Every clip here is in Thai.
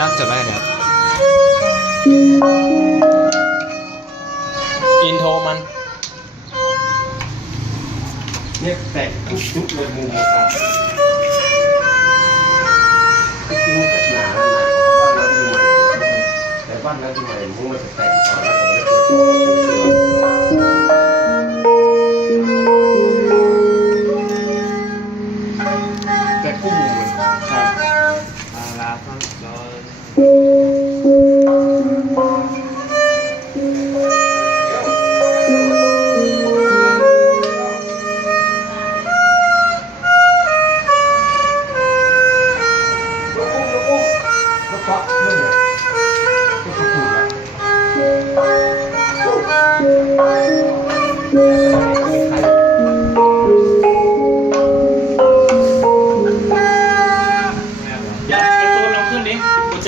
นะจดไว้เนี่ยอินโทรมันเนี่ยแตกทุกเลยมุมครับจริงๆก็หนาบ้านเราที่ใหม่แต่บ้านเราที่ใหม่มุมมันจะแตกก่อนแล้วผมไม่เคยแต่คู่มุมมันครับอาลาฟังจอน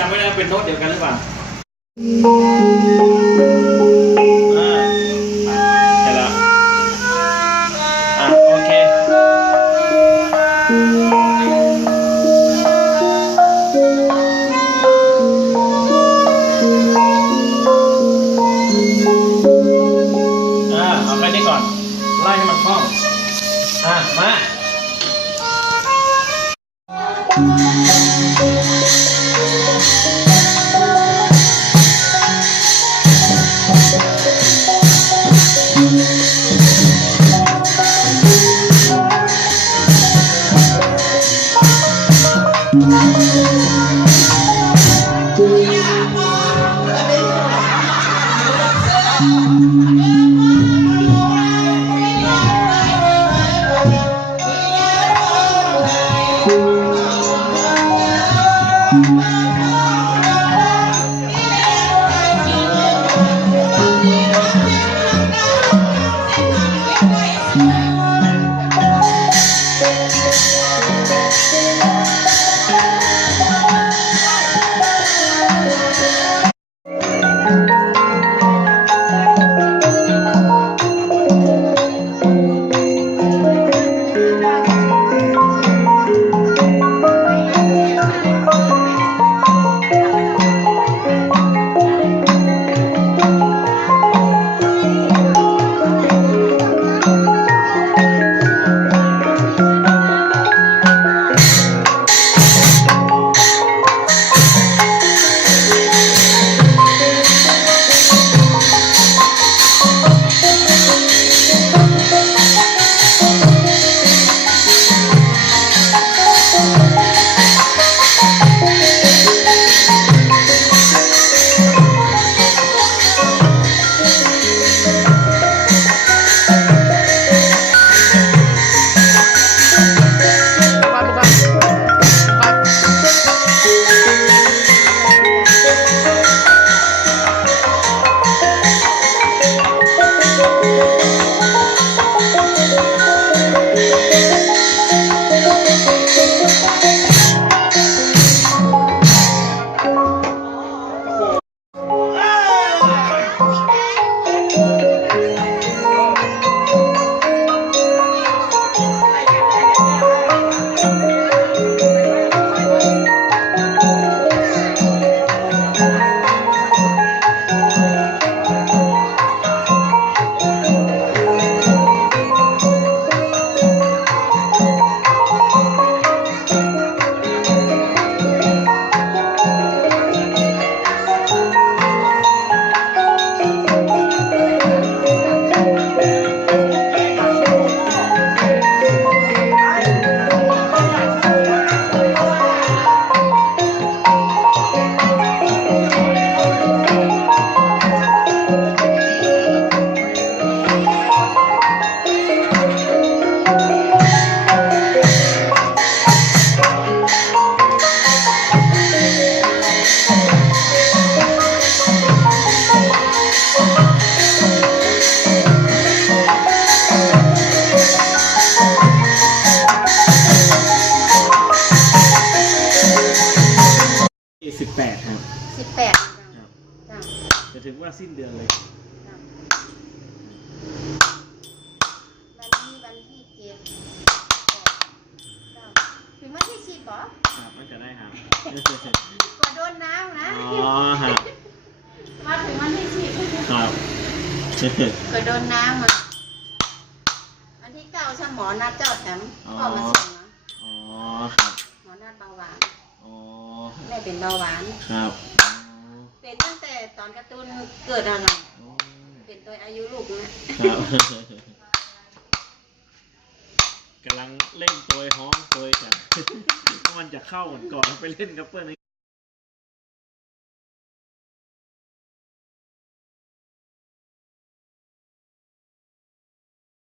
จำไม่ได้เป็นโน้ตเดียวกันหรือเปล่าใช่แล้วโอเคเอาไปนี่ก่อนไล่ให้มันคล่องมา18ครับ18จ้ะจะถึงว่าสิ้นเดือนเลยวันนี้วันที่7 8 9ถึงวันที่10 ก่อน ครับมันจะได้ครับ ก่อนโดนน้ำนะ อ๋อครับ มาถึงวันที่10 ครับ ก็โดนน้ำอ่ะวันที่9ช่างหมอนัดเจ้าแถมพ่อมาส่งนะ อ๋อครับ หมอนัดเบาหวาน อ๋อ แม่เป็นเบาหวาน ครับ เป็นตั้งแต่ตอนการ์ตูนเกิดอะไร อ๋อ เป็นตัวอายุลูกนะครับ กำลังเล่นตัวฮ้องตัวกัน มันจะเข้าเหมือนก่อนไปเล่นกับเพื่อน